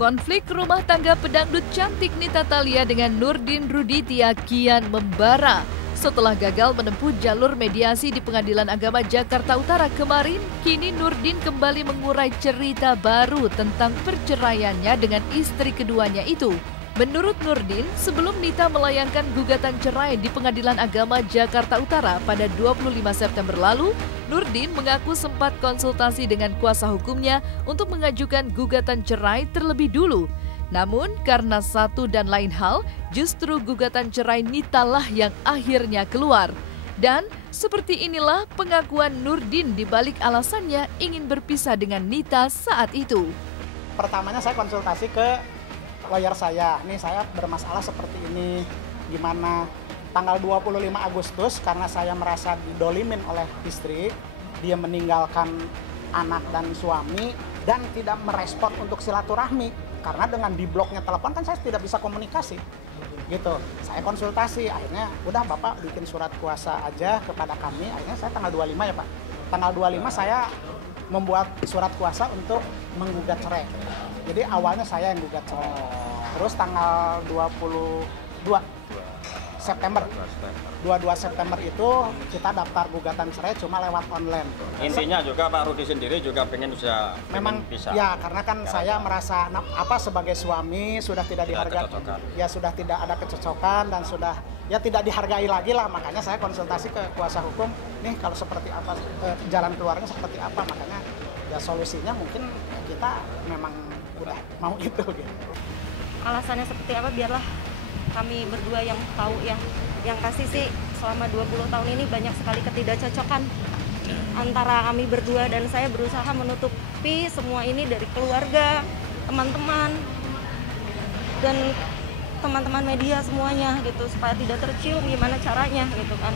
Konflik rumah tangga pedangdut cantik Nita Thalia dengan Nurdin Ruditya kian membara. Setelah gagal menempuh jalur mediasi di Pengadilan Agama Jakarta Utara kemarin, kini Nurdin kembali mengurai cerita baru tentang perceraiannya dengan istri keduanya itu. Menurut Nurdin, sebelum Nita melayangkan gugatan cerai di Pengadilan Agama Jakarta Utara pada 25 September lalu, Nurdin mengaku sempat konsultasi dengan kuasa hukumnya untuk mengajukan gugatan cerai terlebih dulu. Namun, karena satu dan lain hal, justru gugatan cerai Nita lah yang akhirnya keluar. Dan seperti inilah pengakuan Nurdin di balik alasannya ingin berpisah dengan Nita saat itu. Pertamanya saya konsultasi ke lawyer saya, nih saya bermasalah seperti ini, gimana? Tanggal 25 Agustus karena saya merasa didolimin oleh istri, dia meninggalkan anak dan suami dan tidak merespon untuk silaturahmi. Karena dengan dibloknya telepon kan saya tidak bisa komunikasi. Gitu. Saya konsultasi, akhirnya udah Bapak bikin surat kuasa aja kepada kami. Akhirnya saya tanggal 25 ya Pak. Tanggal 25 saya membuat surat kuasa untuk menggugat cerai. Jadi awalnya saya yang gugat cerai. Terus tanggal 22 September itu kita daftar gugatan cerai cuma lewat online. Intinya juga Pak Rudi sendiri juga pengen memang bisa. Ya, karena kan saya merasa sebagai suami sudah tidak dihargai. Ya sudah tidak ada kecocokan dan sudah ya tidak dihargai lagi lah, makanya saya konsultasi ke kuasa hukum. Nih kalau seperti apa jalan keluarnya seperti apa, makanya ya solusinya mungkin kita memang udah mau itu gitu. Alasannya seperti apa biarlah kami berdua yang tahu ya. Yang kasih sih selama 20 tahun ini banyak sekali ketidakcocokan antara kami berdua, dan saya berusaha menutupi semua ini dari keluarga, teman-teman, dan teman-teman media semuanya gitu, supaya tidak tercium gimana caranya gitu kan.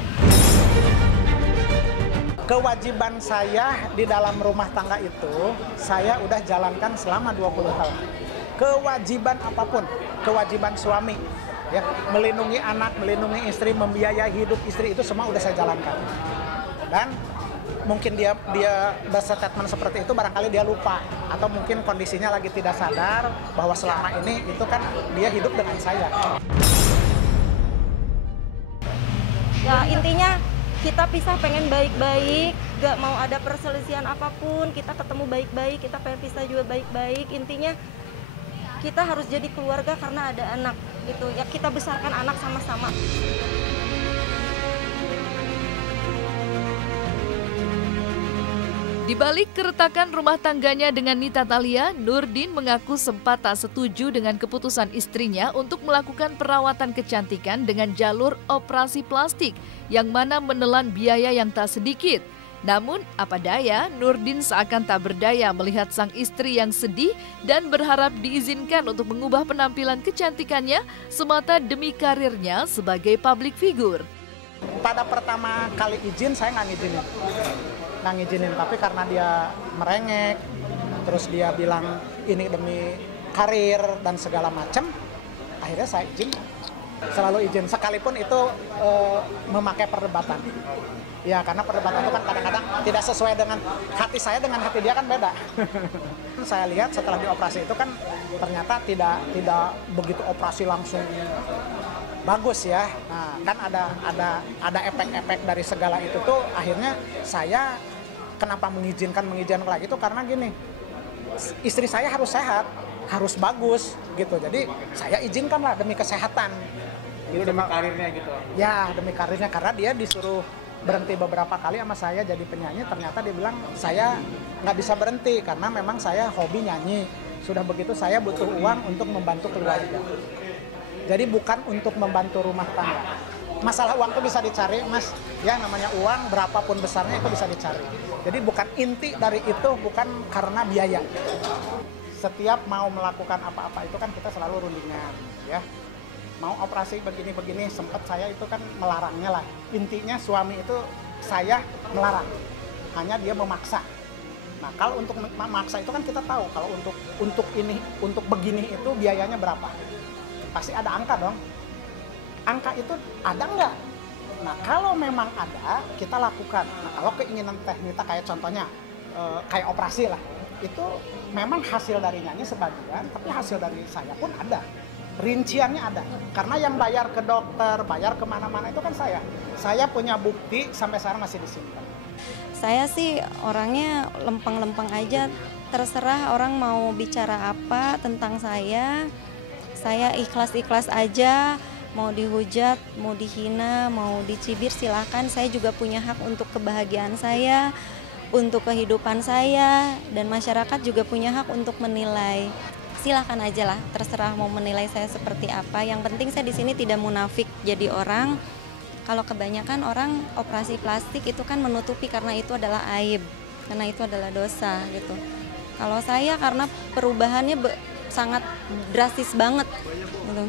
Kewajiban saya di dalam rumah tangga itu saya udah jalankan selama 20 tahun. Kewajiban apapun, kewajiban suami, ya, melindungi anak, melindungi istri, membiayai hidup istri, itu semua udah saya jalankan. Dan mungkin dia berstatement seperti itu barangkali dia lupa, atau mungkin kondisinya lagi tidak sadar bahwa selama ini itu kan dia hidup dengan saya. Ya intinya kita pisah pengen baik-baik, gak mau ada perselisihan apapun, kita ketemu baik-baik, kita pengen pisah juga baik-baik. Intinya kita harus jadi keluarga karena ada anak gitu ya, kita besarkan anak sama-sama. Di balik keretakan rumah tangganya dengan Nita Thalia, Nurdin mengaku sempat tak setuju dengan keputusan istrinya untuk melakukan perawatan kecantikan dengan jalur operasi plastik yang mana menelan biaya yang tak sedikit. Namun, apa daya, Nurdin seakan tak berdaya melihat sang istri yang sedih dan berharap diizinkan untuk mengubah penampilan kecantikannya semata demi karirnya sebagai public figure. Pada pertama kali izin, saya nggak ngizinin, tapi karena dia merengek, terus dia bilang ini demi karir dan segala macam, akhirnya saya izin. Selalu izin, sekalipun itu memakai perdebatan. Ya, karena perdebatan itu kan kadang-kadang tidak sesuai dengan hati saya, dengan hati dia kan beda. Saya lihat setelah dioperasi itu kan ternyata tidak begitu operasi langsung bagus ya. Nah, kan ada efek-efek dari segala itu tuh, akhirnya saya kenapa mengizinkan lagi itu karena gini, istri saya harus sehat, harus bagus gitu. Jadi saya izinkanlah demi kesehatan. Itu demi karirnya gitu. Ya, demi karirnya, karena dia disuruh berhenti beberapa kali sama saya jadi penyanyi, ternyata dia bilang saya nggak bisa berhenti karena memang saya hobi nyanyi. Sudah begitu saya butuh uang untuk membantu keluarga. Jadi bukan untuk membantu rumah tangga. Masalah uang itu bisa dicari, Mas. Ya, namanya uang berapapun besarnya itu bisa dicari. Jadi bukan inti dari itu, bukan karena biaya. Setiap mau melakukan apa-apa itu kan kita selalu rundingan, ya. Mau operasi begini-begini, sempat saya itu kan melarangnya lah. Intinya suami itu saya melarang, hanya dia memaksa. Nah, kalau untuk memaksa itu kan kita tahu kalau untuk ini, untuk begini itu biayanya berapa. Pasti ada angka dong. Angka itu ada nggak Nah kalau memang ada, kita lakukan. Nah kalau keinginan Teh Nita kayak contohnya, kayak operasi lah, itu memang hasil dari nyanyi sebagian, tapi hasil dari saya pun ada. Rinciannya ada, karena yang bayar ke dokter, bayar kemana-mana itu kan saya. Saya punya bukti sampai sekarang masih disimpan. Saya sih orangnya lempeng-lempeng aja, terserah orang mau bicara apa tentang saya ikhlas-ikhlas aja, mau dihujat, mau dihina, mau dicibir silahkan, saya juga punya hak untuk kebahagiaan saya, untuk kehidupan saya, dan masyarakat juga punya hak untuk menilai. Silahkan aja lah, terserah mau menilai saya seperti apa, yang penting saya di sini tidak munafik jadi orang. Kalau kebanyakan orang operasi plastik itu kan menutupi karena itu adalah aib, karena itu adalah dosa gitu. Kalau saya karena perubahannya sangat drastis banget gitu.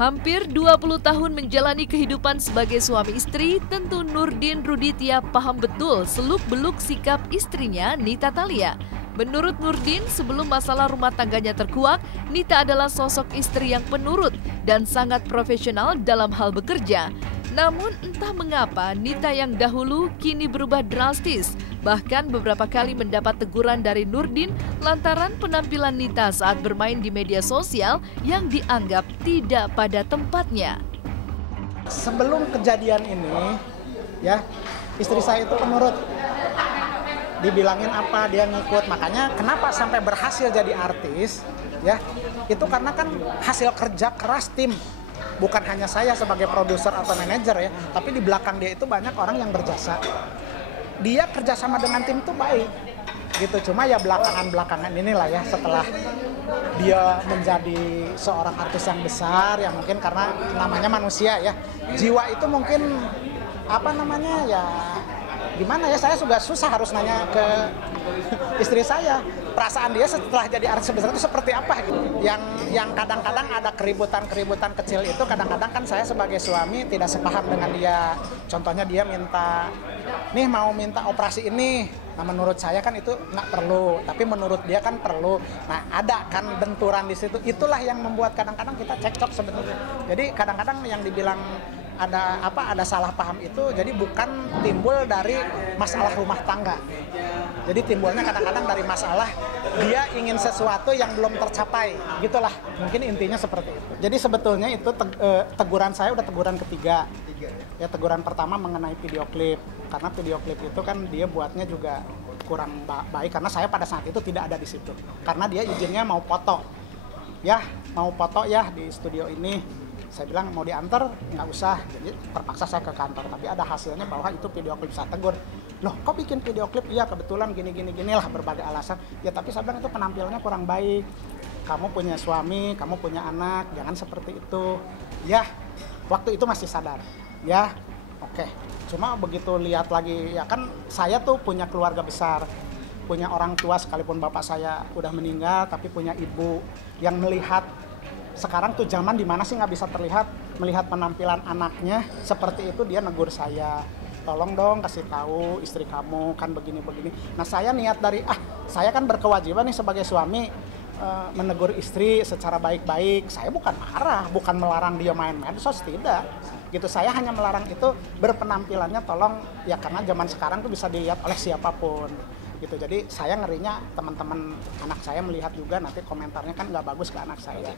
Hampir 20 tahun menjalani kehidupan sebagai suami istri, tentu Nurdin Ruditia paham betul seluk-beluk sikap istrinya Nita Thalia. Menurut Nurdin, sebelum masalah rumah tangganya terkuak, Nita adalah sosok istri yang penurut dan sangat profesional dalam hal bekerja. Namun entah mengapa Nita yang dahulu kini berubah drastis. Bahkan beberapa kali mendapat teguran dari Nurdin lantaran penampilan Nita saat bermain di media sosial yang dianggap tidak pada tempatnya. Sebelum kejadian ini, ya istri saya itu penurut. Dibilangin apa dia ngikut, makanya kenapa sampai berhasil jadi artis, ya itu karena kan hasil kerja keras tim. Bukan hanya saya sebagai produser atau manajer ya, tapi di belakang dia itu banyak orang yang berjasa. Dia kerjasama dengan tim itu baik, gitu. Cuma ya belakangan inilah ya, setelah dia menjadi seorang artis yang besar, ya mungkin karena namanya manusia ya, jiwa itu mungkin apa namanya ya, gimana ya, saya juga susah harus nanya ke istri saya perasaan dia setelah jadi artis besar itu seperti apa gitu. Yang kadang-kadang ada keributan kecil itu, kadang-kadang kan saya sebagai suami tidak sepaham dengan dia. Contohnya dia minta operasi ini. Nah menurut saya kan itu nggak perlu, tapi menurut dia kan perlu. Nah ada kan benturan di situ. Itulah yang membuat kadang-kadang kita cekcok sebenarnya. Jadi kadang-kadang yang dibilang ada salah paham itu jadi bukan timbul dari masalah rumah tangga. Jadi timbulnya kadang-kadang dari masalah dia ingin sesuatu yang belum tercapai, gitulah. Mungkin intinya seperti itu. Jadi sebetulnya itu teguran saya udah teguran ketiga. Ya teguran pertama mengenai video klip. Karena video klip itu kan dia buatnya juga kurang baik karena saya pada saat itu tidak ada di situ. Karena dia izinnya mau foto. Ya, mau foto ya di studio ini. Saya bilang mau diantar nggak usah, jadi terpaksa saya ke kantor. Tapi ada hasilnya bahwa itu video klip. Saya tegur, loh kok bikin video klip? Iya kebetulan gini lah berbagai alasan. Ya tapi saya bilang itu penampilannya kurang baik. Kamu punya suami, kamu punya anak, jangan seperti itu. Ya waktu itu masih sadar. Ya oke. Cuma begitu lihat lagi, ya kan saya tuh punya keluarga besar, punya orang tua sekalipun bapak saya udah meninggal, tapi punya ibu yang melihat. Sekarang tuh zaman dimana sih nggak bisa terlihat melihat penampilan anaknya seperti itu, dia negur saya, tolong dong kasih tahu istri kamu kan begini-begini. Nah saya niat dari saya kan berkewajiban nih sebagai suami menegur istri secara baik-baik. Saya bukan marah, bukan melarang dia main medsos, tidak. Gitu, saya hanya melarang itu berpenampilannya tolong ya, karena zaman sekarang tuh bisa dilihat oleh siapapun. Gitu, jadi saya ngerinya teman-teman anak saya melihat juga nanti komentarnya kan nggak bagus ke anak saya.